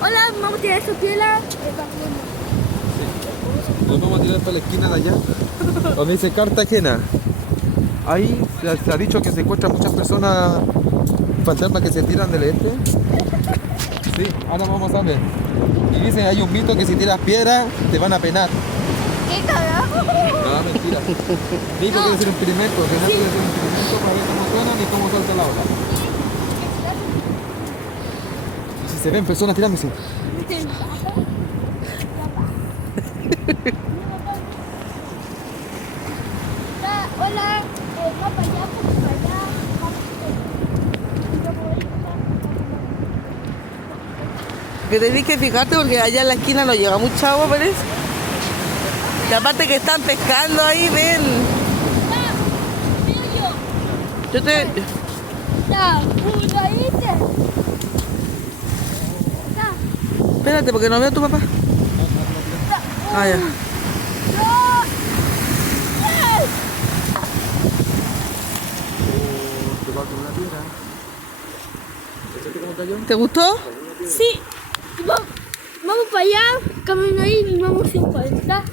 Hola, vamos a tirar su piedra. Nos vamos a tirar para la esquina de allá, donde dice Cartagena. Ahí se ha dicho que se encuentran muchas personas fantasmas que se tiran del este. Sí, ahora vamos a ver. Y dicen, hay un mito que si tiras piedra te van a penar. ¿Qué carajo? No, mentira. Dijo que es un experimento, que no quiere hacer un experimento para ver cómo suena ni cómo salta la ola. Y si se ven personas tirándose. Hola, va para allá, para allá. Que tenés que fijarte porque allá en la esquina no llega mucha agua, parece. Y aparte que están pescando ahí, ven. Yo te... Espérate, porque no veo a tu papá. Ah, ya. Te va con una piedra. ¿Echaste cómo cayó? ¿Te gustó? Sí, vamos para allá, camino ahí y vamos sin falta.